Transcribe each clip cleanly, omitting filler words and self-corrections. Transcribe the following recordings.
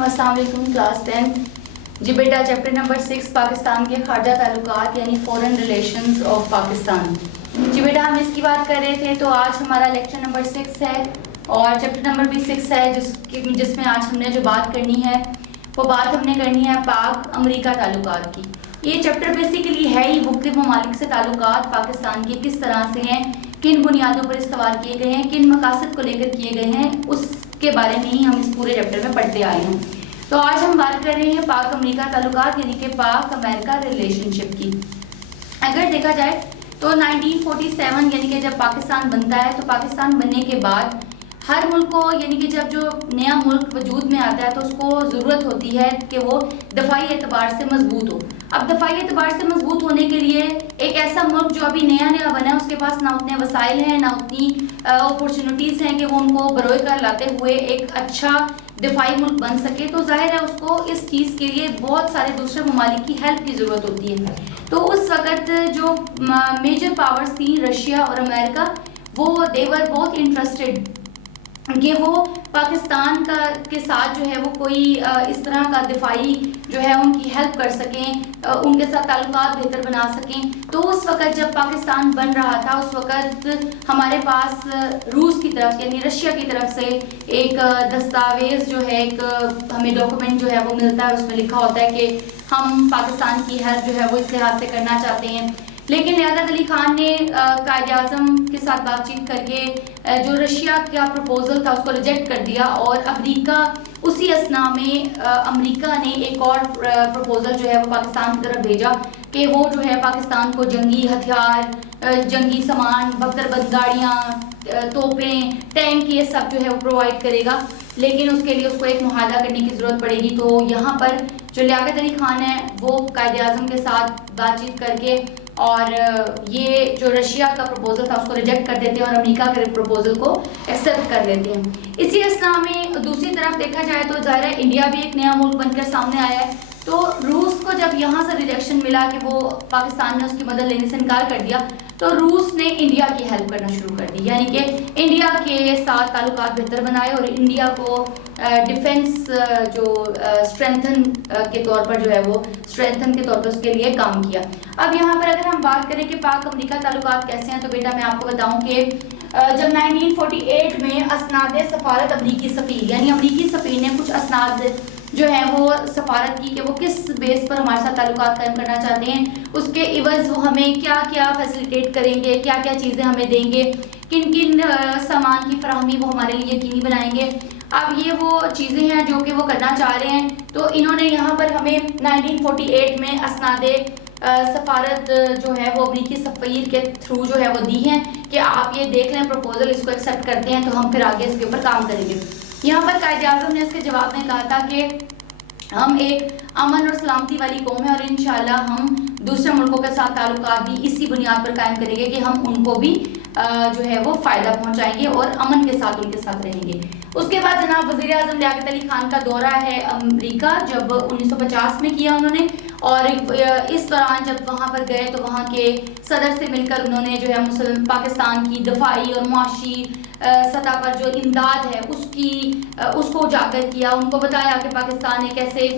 السلام علیکم کلاس 10. جی بیٹا chapter number 6 Pakistan کے خارجہ تعلقات یعنی فورن ریلیشنز آف پاکستان. جی بیٹا ہم اس کی بات کر رہے تھے تو آج ہمارا لیکچر نمبر 6 ہے اور چیپٹر نمبر بھی 6 ہے جس میں آج ہم نے جو بات کرنی ہے وہ بات ہم نے کرنی ہے پاک امریکہ تعلقات کی. یہ چیپٹر بیسیکلی ہے ہی مختلف ممالک سے تعلقات پاکستان کے کس طرح سے ہیں, کن بنیادوں پر استوار کیے گئے ہیں, کن مقاصد کو لے کر کیے گئے ہیں, اس کے بارے میں ہی ہم اس پورے چیپٹر میں پڑھتے آئے ہیں. تو آج ہم بات کر رہے ہیں پاک امریکہ تعلقات یعنی کہ پاک امریکہ ریلیشن شپ کی. اگر دیکھا جائے تو 1947 یعنی کہ جب پاکستان بنتا ہے تو پاکستان بننے کے بعد ہر ملک کو یعنی کہ جب جو نیا ملک وجود میں آتا ہے تو اس کو ضرورت ہوتی ہے کہ وہ دفاعی اعتبار سے مضبوط ہو. اب دفاعی اعتبار سے مضبوط ہونے کے لیے ایک ایسا ملک جو ابھی نیا بنا ہے اس کے پاس نہ اتنے وسائل ہیں نہ اتنی اپورچونیٹیز ہیں کہ وہ ان کو بروئے کر لاتے ہوئے ایک اچھا دفاعی ملک بن سکے, تو ظاہر ہے اس کو اس چیز کے لیے بہت سارے دوسرے ممالک کی ہیلپ کی ضرورت ہوتی ہے. تو اس وقت جو میجر پاورز تھیں رشیا اور امریکہ, وہ دیور بہت انٹرسٹڈ کہ وہ پاکستان کے ساتھ جو ہے وہ کوئی اس طرح کا دفاعی جو ہے ان کی ہیلپ کر سکیں, ان کے ساتھ تعلقات بہتر بنا سکیں. تو اس وقت جب پاکستان بن رہا تھا اس وقت ہمارے پاس روس کی طرف یعنی رشیا کی طرف سے ایک دستاویز جو ہے ایک ہمیں ڈاکومنٹ جو ہے وہ ملتا ہے, اس میں لکھا ہوتا ہے کہ ہم پاکستان کی ہیلپ جو ہے وہ اس لحاظ سے کرنا چاہتے ہیں. لیکن لیاقت علی خان نے قائد اعظم کے ساتھ بات چیت کر کے جو رشیا کا پروپوزل تھا اس کو ریجیکٹ کر دیا, اور امریکہ اسی اثناء میں امریکہ نے ایک اور پروپوزل جو ہے وہ پاکستان کی طرف بھیجا کہ وہ جو ہے پاکستان کو جنگی ہتھیار, جنگی سامان, بختر بند گاڑیاں, توپیں, ٹینک, یہ سب جو ہے وہ پرووائڈ کرے گا, لیکن اس کے لیے اس کو ایک معاہدہ کرنے کی ضرورت پڑے گی. تو یہاں پر جو لیاقت علی خان ہے وہ قائد اعظم کے ساتھ بات چیت کر کے اور یہ جو رشیا کا پروپوزل تھا اس کو ریجیکٹ کر دیتے ہیں اور امریکہ کے پروپوزل کو ایکسیپٹ کر لیتے ہیں. اسی اثناء میں دوسری طرف دیکھا جائے تو ظاہر ہے انڈیا بھی ایک نیا ملک بن کر سامنے آیا ہے. تو روس کو جب یہاں سے ریجیکشن ملا کہ وہ پاکستان نے اس کی مدد لینے سے انکار کر دیا تو روس نے انڈیا کی ہیلپ کرنا شروع کر دی, یعنی کہ انڈیا کے ساتھ تعلقات بہتر بنائے اور انڈیا کو ڈیفنس جو اسٹرینتھن کے طور پر جو ہے وہ اسٹرینتھن کے طور پر اس کے لیے کام کیا. اب یہاں پر اگر ہم بات کریں کہ پاک امریکہ تعلقات کیسے ہیں تو بیٹا میں آپ کو بتاؤں کہ جب 1948 میں اسناد سفارت امریکی سفیر یعنی امریکی سفیر نے کچھ اسناد جو ہے وہ سفارت کی کہ وہ کس بیس پر ہمارے ساتھ تعلقات قائم کرنا چاہتے ہیں, اس کے عوض وہ ہمیں کیا کیا فیسیلیٹیٹ کریں گے, کیا کیا چیزیں ہمیں دیں گے, کن کن سامان کی فراہمی وہ ہمارے لیے یقینی بنائیں گے. اب یہ وہ چیزیں ہیں جو کہ وہ کرنا چاہ رہے ہیں. تو انہوں نے یہاں پر ہمیں 1948 میں اسناد سفارت جو ہے وہ امریکی سفیر کے تھرو جو ہے وہ دی ہیں کہ آپ یہ دیکھ لیں پروپوزل, اس کو ایکسیپٹ کرتے ہیں تو ہم پھر آگے اس کے اوپر کام کریں گے. یہاں پر قائد اعظم نے اس کے جواب میں کہا تھا کہ ہم ایک امن اور سلامتی والی قوم ہیں اور انشاءاللہ ہم دوسرے ملکوں کے ساتھ تعلقات بھی اسی بنیاد پر قائم کریں گے کہ ہم ان کو بھی جو ہے وہ فائدہ پہنچائیں گے اور امن کے ساتھ ان کے ساتھ رہیں گے. اس کے بعد جناب وزیر اعظم لیاقت علی خان کا دورہ ہے امریکہ جب 1950 میں کیا انہوں نے, اور اس دوران جب وہاں پر گئے تو وہاں کے صدر سے مل کر انہوں نے جو ہے پاکستان کی دفاعی اور معاشی سطح پر جو امداد ہے اس کو اجاگر کیا. ان کو بتایا کہ پاکستان ایک ایسے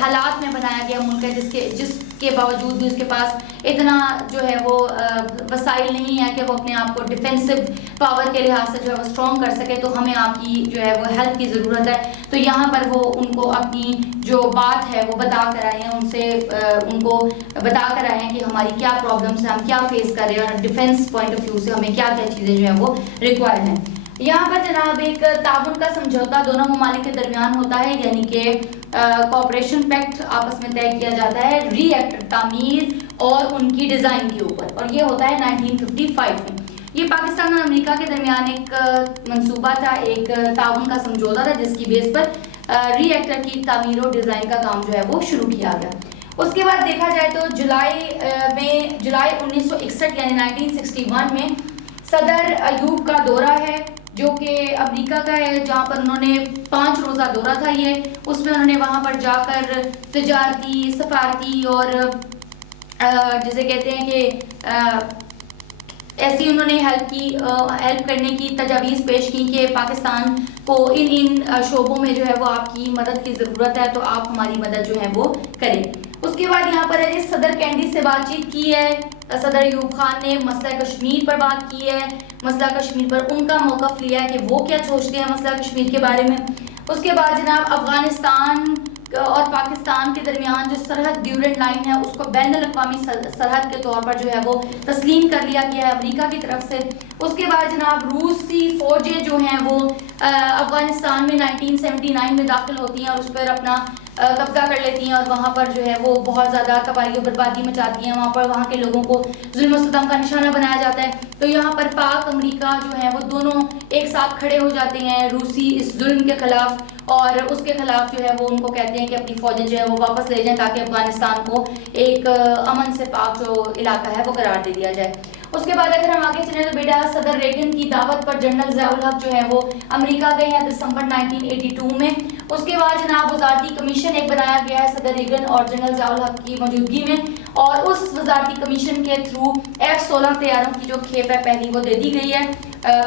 حالات میں بنایا گیا ملک ہے جس کے باوجود بھی اس کے پاس اتنا جو ہے وہ وسائل نہیں ہے کہ وہ اپنے آپ کو ڈیفینسو پاور کے لحاظ سے جو ہے وہ اسٹرانگ کر سکے, تو ہمیں آپ کی جو ہے وہ ہیلپ کی ضرورت ہے. تو یہاں پر وہ ان کو اپنی جو بات ہے وہ بتا کر آئے ہیں, ان کو بتا کر آئے ہیں کہ ہماری کیا پرابلمس ہیں, ہم کیا فیس کر رہے ہیں اور ڈیفینس پوائنٹ آف ویو سے ہمیں کیا کیا چیزیں جو ہیں وہ ریکوائرڈ ہیں. یہاں پر جناب ایک تعاون کا سمجھوتا دونوں ممالک کے درمیان ہوتا ہے, یعنی کہ کوآپریشن پیکٹ آپس میں طے کیا جاتا ہے ری ایکٹر تعمیر اور ان کی ڈیزائن کے اوپر, اور یہ ہوتا ہے 1955 میں. یہ پاکستان اور امریکہ کے درمیان ایک منصوبہ تھا, ایک تعاون کا سمجھوتا تھا جس کی بیس پر ری ایکٹر کی تعمیر اور ڈیزائن کا کام جو ہے وہ شروع کیا گیا. اس کے بعد دیکھا جائے تو جولائی 1961 یعنی 1961 میں صدر ایوب کا دورہ ہے جو کہ امریکہ کا ہے, جہاں پر انہوں نے 5 روزہ دورہ تھا یہ. اس میں انہوں نے وہاں پر جا کر تجارتی, سفارتی اور جسے کہتے ہیں کہ ایسی انہوں نے ہیلپ کرنے کی تجاویز پیش کی کہ پاکستان کو ان شعبوں میں جو ہے وہ آپ کی مدد کی ضرورت ہے تو آپ ہماری مدد جو ہے وہ کریں. اس کے بعد یہاں پر صدر کینڈی سے بات چیت کی ہے. صدر ایوب خان نے مسئلہ کشمیر پر بات کی ہے. مسئلہ کشمیر پر ان کا موقف لیا ہے کہ وہ کیا سوچتے ہیں مسئلہ کشمیر کے بارے میں. اس کے بعد جناب افغانستان اور پاکستان کے درمیان جو سرحد ڈیورنٹ لائن ہے اس کو بین الاقوامی سرحد کے طور پر جو ہے وہ تسلیم کر لیا گیا ہے امریکہ کی طرف سے. اس کے بعد جناب روسی فوجیں جو ہیں وہ افغانستان میں 1979 میں داخل ہوتی ہیں اور اس پر اپنا قبضہ کر لیتی ہیں اور وہاں پر جو ہے وہ بہت زیادہ تباہی و بربادی مچاتی ہیں. وہاں پر وہاں کے لوگوں کو ظلم و ستم کا نشانہ بنایا جاتا ہے. تو یہاں پر پاک امریکہ جو ہے وہ دونوں ایک ساتھ کھڑے ہو جاتے ہیں روسی اس ظلم کے خلاف اور اس کے خلاف جو ہے وہ ان کو کہتے ہیں کہ اپنی فوجیں جو ہے وہ واپس لے جائیں تاکہ افغانستان کو ایک امن سے پاک جو علاقہ ہے وہ قرار دے دیا جائے. اس کے بعد اگر ہم آگے چلیں تو بیٹا صدر ریگن کی دعوت پر جنرل ضیاء الحق جو ہے وہ امریکہ گئے ہیں دسمبر 1982 میں. اس کے بعد جناب وزارتی کمیشن ایک بنایا گیا ہے صدر ریگن اور جنرل ضیاء الحق کی موجودگی میں اور اس وزارتی کمیشن کے تھرو F-16 طیاروں کی جو کھیپ ہے پہلی وہ دے دی گئی ہے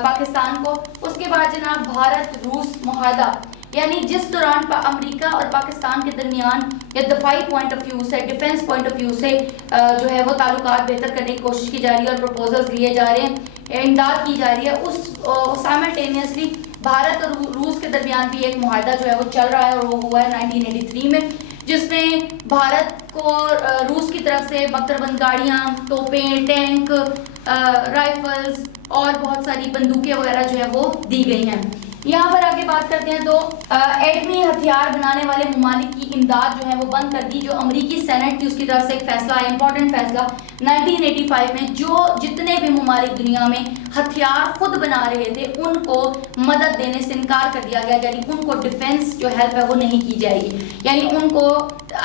پاکستان کو. اس کے بعد جناب بھارت روس معاہدہ یعنی جس دوران امریکہ اور پاکستان کے درمیان یا دفاعی پوائنٹ آف ویو سے ڈیفنس پوائنٹ آف ویو سے جو ہے وہ تعلقات بہتر کرنے کی کوشش کی جا رہی ہے اور پروپوزلز لیے جا رہے ہیں امداد کی جا رہی ہے اس سائملٹینیسلی بھارت اور روس کے درمیان بھی ایک معاہدہ جو ہے وہ چل رہا ہے اور وہ ہوا ہے 1983 میں جس میں بھارت کو روس کی طرف سے بختر بند گاڑیاں توپیں ٹینک رائفلز اور بہت ساری بندوقیں وغیرہ جو ہے وہ دی گئی ہیں. یہاں پر آگے بات کرتے ہیں تو ایٹمی ہتھیار بنانے والے ممالک کی امداد جو ہے وہ بند کر دی. جو امریکی سینٹ کی اس کی طرف سے ایک فیصلہ ہے امپورٹنٹ فیصلہ 1985 میں جو جتنے بھی ممالک دنیا میں ہتھیار خود بنا رہے تھے ان کو مدد دینے سے انکار کر دیا گیا یعنی ان کو ڈیفنس جو ہیلپ ہے وہ نہیں کی جائے گی یعنی ان کو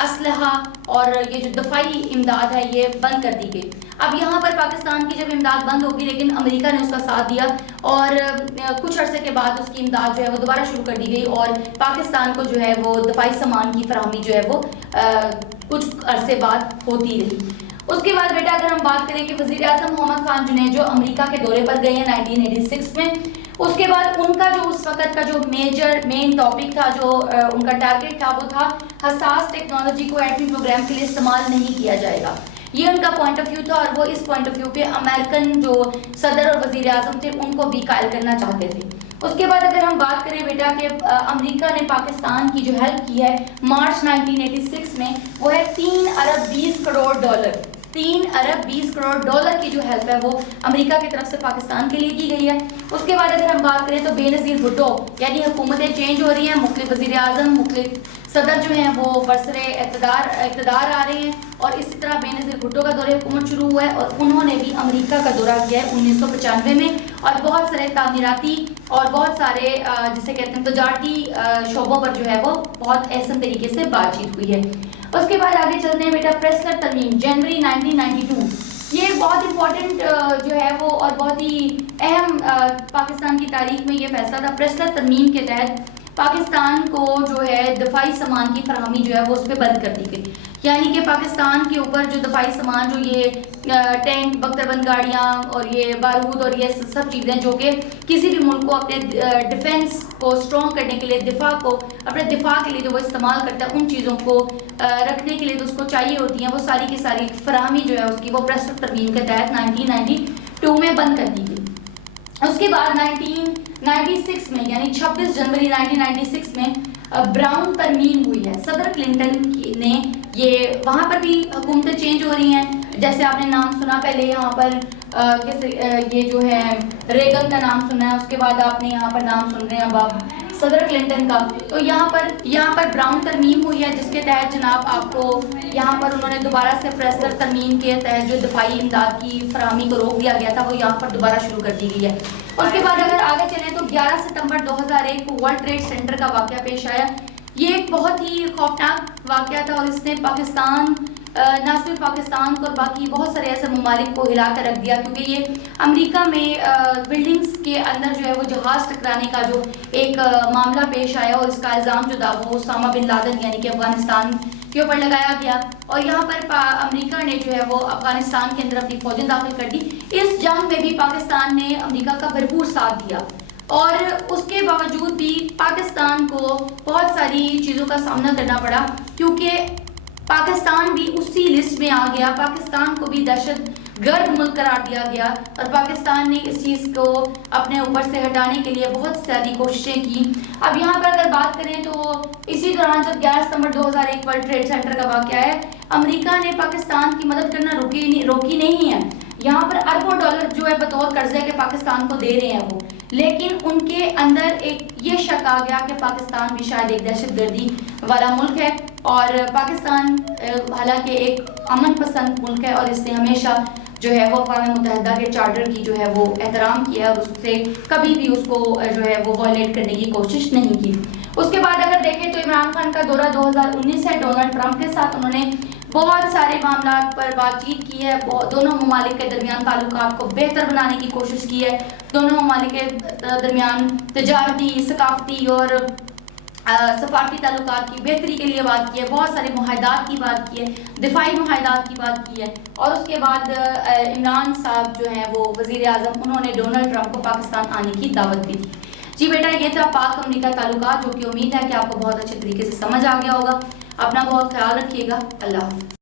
اسلحہ اور یہ جو دفاعی امداد ہے یہ بند کر دی گئی. اب یہاں پر پاکستان کی جب امداد بند ہوگی لیکن امریکہ نے اس کا ساتھ دیا اور کچھ عرصے کے بعد اس کی امداد جو ہے وہ دوبارہ شروع کر دی گئی اور پاکستان کو جو ہے وہ دفاعی سامان کی فراہمی جو ہے وہ کچھ عرصے بعد ہوتی رہی. اس کے بعد بیٹا اگر ہم بات کریں کہ وزیر اعظم محمد خان جنید جو امریکہ کے دورے پر گئے ہیں 1986 میں اس کے بعد ان کا جو اس وقت کا جو مین ٹاپک تھا جو ان کا ٹارگیٹ تھا وہ تھا حساس ٹیکنالوجی کو ایٹمی پروگرام کے لیے استعمال نہیں کیا جائے گا. یہ ان کا پوائنٹ آف ویو تھا اور وہ اس پوائنٹ آف ویو پہ امریکن جو صدر اور وزیر اعظم تھے ان کو بھی قائل کرنا چاہتے تھے. اس کے بعد اگر ہم بات کریں بیٹا کہ امریکہ نے پاکستان کی جو ہیلپ کی ہے مارچ 1986 میں وہ ہے $3 ارب 20 کروڑ $3 ارب 20 کروڑ کی جو ہیلپ ہے وہ امریکہ کی طرف سے پاکستان کے لیے کی گئی ہے. اس کے بعد اگر ہم بات کریں تو بے نظیر بھٹو یعنی حکومتیں چینج ہو رہی ہیں مختلف وزیر اعظم مختلف صدر جو ہیں وہ برسر اقتدار آ رہے ہیں اور اسی طرح بے نظیر بھٹو کا دور حکومت شروع ہوا ہے اور انہوں نے بھی امریکہ کا دورہ کیا ہے 1995 میں اور بہت سارے تعمیراتی اور بہت سارے جسے کہتے ہیں تجارتی شعبوں پر جو ہے وہ بہت احسن طریقے سے بات چیت ہوئی ہے. اس کے بعد آگے چلتے ہیں بیٹا پریسلر ترمیم جنوری 1992 یہ بہت امپورٹنٹ جو ہے وہ اور بہت ہی اہم پاکستان کی تاریخ میں یہ فیصلہ تھا. پریسلر ترمیم کے تحت پاکستان کو جو ہے دفاعی سامان کی فراہمی جو ہے وہ اس پہ بند کر دی گئی یعنی کہ پاکستان کے اوپر جو دفاعی سامان جو یہ ٹینک بختر بند گاڑیاں اور یہ بارود اور یہ سب چیزیں جو کہ کسی بھی ملک کو اپنے ڈیفنس کو اسٹرانگ کرنے کے لیے اپنے دفاع کے لیے جو وہ استعمال کرتا ہے ان چیزوں کو رکھنے کے لیے تو اس کو چاہیے ہوتی ہیں وہ ساری کی ساری فراہمی جو ہے اس کی وہ پریسلر ترمیم کے تحت 1992 میں بند کر دی گئی. اس کے بعد 1996 میں یعنی 26 جنوری 1996 میں براؤن ترمیم ہوئی ہے. صدر کلنٹن نے یہ وہاں پر بھی حکومتیں چینج ہو رہی ہیں جیسے آپ نے نام سنا پہلے یہاں پر یہ جو ہے ریگن کا نام سنا ہے اس کے بعد آپ نے یہاں پر نام سن رہے ہیں اب آپ صدر کلنٹن کا. تو یہاں پر براؤن ترمیم ہوئی ہے جس کے تحت جناب آپ کو یہاں پر انہوں نے دوبارہ سے پریسلر ترمیم کے تحت جو دفاعی امداد کی فراہمی کو روک دیا گیا تھا وہ یہاں پر دوبارہ شروع کر دی گئی ہے. اس کے بعد اگر آگے چلیں تو 11 ستمبر 2001 کو ورلڈ ٹریڈ سینٹر کا واقعہ پیش آیا. یہ ایک بہت ہی خوفناک واقعہ تھا اور اس نے پاکستان نہ صرف پاکستان کو اور باقی بہت سارے ایسے ممالک کو ہلا کر رکھ دیا کیونکہ یہ امریکہ میں بلڈنگز کے اندر جو ہے وہ جہاز ٹکرانے کا جو ایک معاملہ پیش آیا اور اس کا الزام جو تھا وہ اسامہ بن لادن یعنی کہ افغانستان کے اوپر لگایا گیا اور یہاں پر امریکہ نے جو ہے وہ افغانستان کے اندر اپنی فوجیں داخل کر دی. اس جنگ میں بھی پاکستان نے امریکہ کا بھرپور ساتھ دیا اور اس کے باوجود بھی پاکستان کو بہت ساری چیزوں کا سامنا کرنا پڑا کیونکہ پاکستان بھی اسی لسٹ میں آ گیا. پاکستان کو بھی دہشت گرد ملک قرار دیا گیا اور پاکستان نے اس چیز کو اپنے اوپر سے ہٹانے کے لیے بہت ساری کوششیں کی. اب یہاں پر اگر بات کریں تو اسی دوران جب 11 ستمبر 2001 ورلڈ ٹریڈ سینٹر کا واقعہ ہے, امریکہ نے پاکستان کی مدد کرنا روکی نہیں ہے. یہاں پر اربوں ڈالر جو ہے بطور قرضے کے پاکستان کو دے رہے ہیں وہ, لیکن ان کے اندر ایک یہ شک آ گیا کہ پاکستان بھی شاید ایک دہشت گردی والا ملک ہے. اور پاکستان حالانکہ ایک امن پسند ملک ہے اور اس نے ہمیشہ جو ہے وہ اقوام متحدہ کے چارٹر کی جو ہے وہ احترام کیا اور اس سے کبھی بھی اس کو جو ہے وہ وائلیٹ کرنے کی کوشش نہیں کی. اس کے بعد اگر دیکھیں تو عمران خان کا دورہ 2019 ہے. ڈونلڈ ٹرمپ کے ساتھ انہوں نے بہت سارے معاملات پر بات چیت کی ہے. دونوں ممالک کے درمیان تعلقات کو بہتر بنانے کی کوشش کی ہے. دونوں ممالک کے درمیان تجارتی, ثقافتی اور سفارتی تعلقات کی بہتری کے لیے بات کی ہے. بہت سارے معاہدات کی بات کی ہے, دفاعی معاہدات کی بات کی ہے. اور اس کے بعد عمران صاحب جو ہیں وہ وزیر اعظم, انہوں نے ڈونلڈ ٹرمپ کو پاکستان آنے کی دعوت بھی دی. جی بیٹا, یہ تھا پاک امریکہ تعلقات, جو کہ امید ہے کہ آپ کو بہت اچھے طریقے سے سمجھ آ گیا ہوگا. اپنا بہت خیال رکھیے گا. اللہ حافظ.